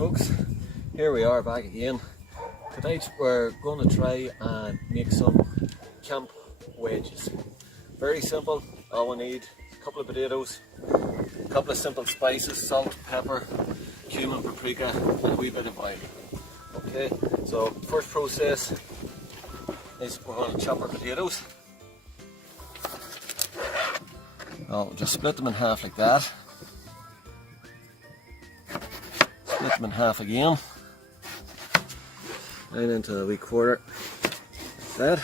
folks, here we are back again. Tonight we're going to try and make some camp wedges. Very simple. All we need is a couple of potatoes, a couple of simple spices, salt, pepper, cumin, paprika and a wee bit of oil. Okay, so first process is we're going to chop our potatoes. I'll just split them in half like that. Split them in half again. Then into a wee quarter like that.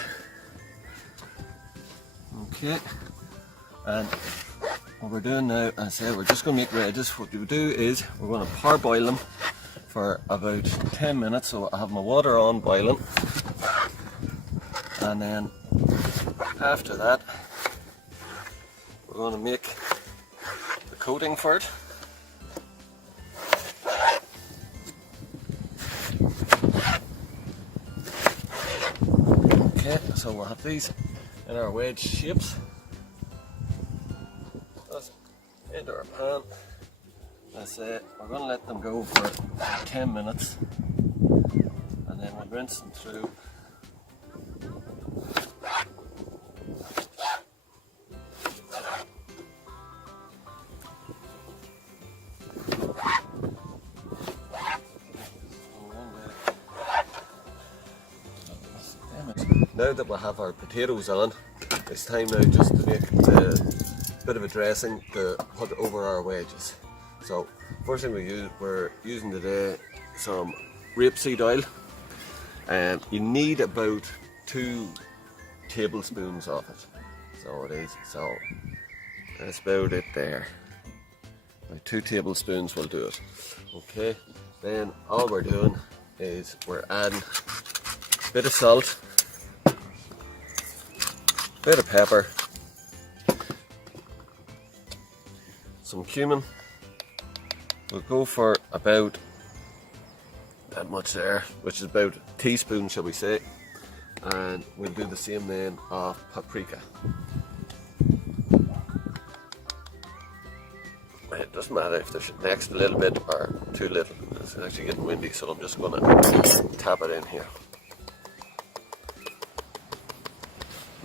Okay. And what we're doing now, as I said, we're just going to make wedges. What we do is we're going to parboil them for about 10 minutes. So I have my water on boiling. And then after that, we're going to make the coating for it. Okay, so we'll have these in our wedge shapes. That's into our pan. That's it. We're going to let them go for 10 minutes and then we'll rinse them through. Now that we have our potatoes on, it's time now just to make a bit of a dressing to put over our wedges. So first thing we're using today some rapeseed oil, and you need about 2 tablespoons of it. So it is. So that's about it there. About 2 tablespoons will do it. Okay. Then all we're doing is we're adding a bit of salt, bit of pepper, some cumin. We'll go for about that much there, which is about a teaspoon, shall we say, and we'll do the same then of paprika. It doesn't matter if there's next a little bit or too little. It's actually getting windy, so I'm just going to tap it in here.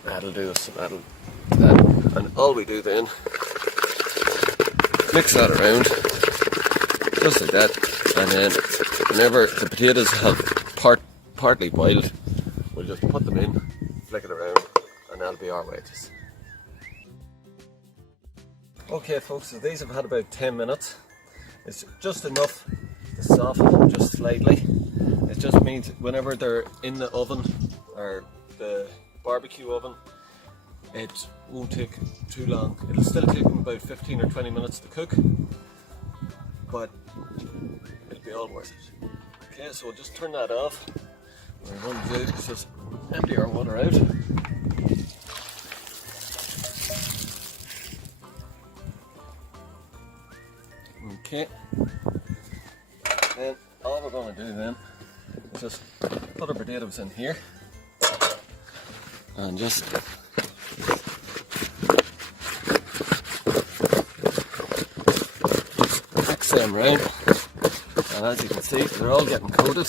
That'll do us, and all we do then, mix that around, just like that, and then whenever the potatoes have partly boiled, we'll just put them in, flick it around, and that'll be our wedges. Okay folks, so these have had about 10 minutes. It's just enough to soften them just slightly. It just means whenever they're in the oven, or the barbecue oven, it won't take too long. It'll still take them about 15 or 20 minutes to cook, but it'll be all worth it. Okay, so we'll just turn that off. What we're going to do is just empty our water out. Okay, then all we're going to do then is just put our potatoes in here and just mix them round, and as you can see they're all getting coated,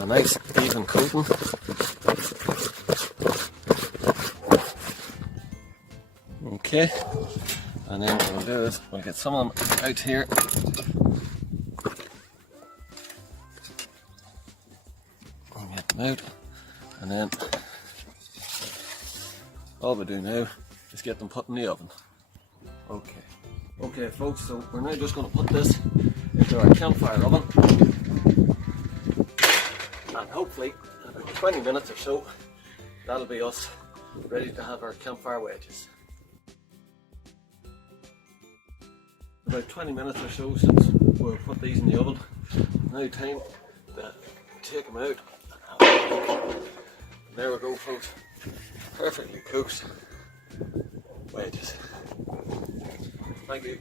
a nice even coating. Okay, and then what we'll do is we'll get some of them out here. We'll get them out, and then all we do now is get them put in the oven. Okay folks, so we're now just going to put this into our campfire oven, and hopefully in about 20 minutes or so that'll be us ready to have our campfire wedges. About 20 minutes or so since we'll put these in the oven. Now time to take them out. There we go folks, perfectly cooked wedges. Thank you.